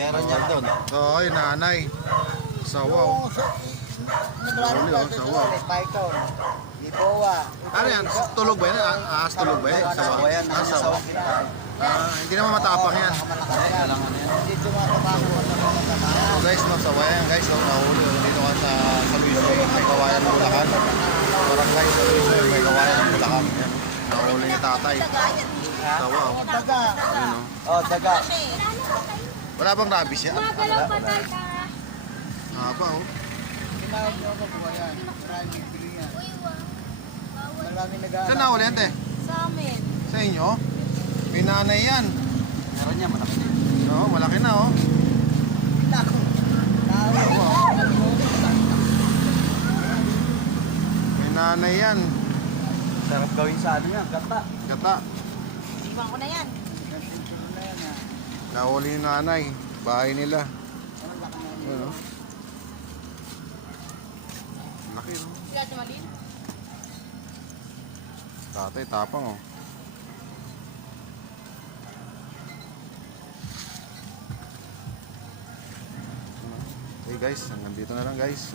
Meron yan doon. Oo, yung nanay. Sawa, oh. Huli, oh, sawa. Python. Ibowa. Ano yan? Tulog ba yan? Ahas tulog ba yan? Sawa yan. Sawa. Hindi naman matapang yan. Hindi tumatapang. So guys, no, sawa yan guys. No, nahuli. Dito ka sa Luisay, may kawayan ng Bulacan. Barangay sa Luisay, may kawayan ng Bulacan. Yan. Nahuli ni tatay. Sawa, oh. Daga. Ayun, oh. Oh, daga. Wala bang rabies yan? Magalaw pa tayo ka. Haba, oh. Tinawag niyo ako po yan. Maraming bili yan. Maraming nag-aaral. Saan nahuli yan, te? Sa amin. Sa inyo? May nanay yan. Meron yan, malaki. Oo, malaki na, oh. Ako. May nanay yan. Sarap gawin sa ano yan, gata. Gata. Iwan ko na yan. Nahuli yung nanay. Bahay nila. Ayun, oh. Laki, no? Kaya tumalin. Tatay, tapang, oh. Okay guys, hanggang dito na lang guys.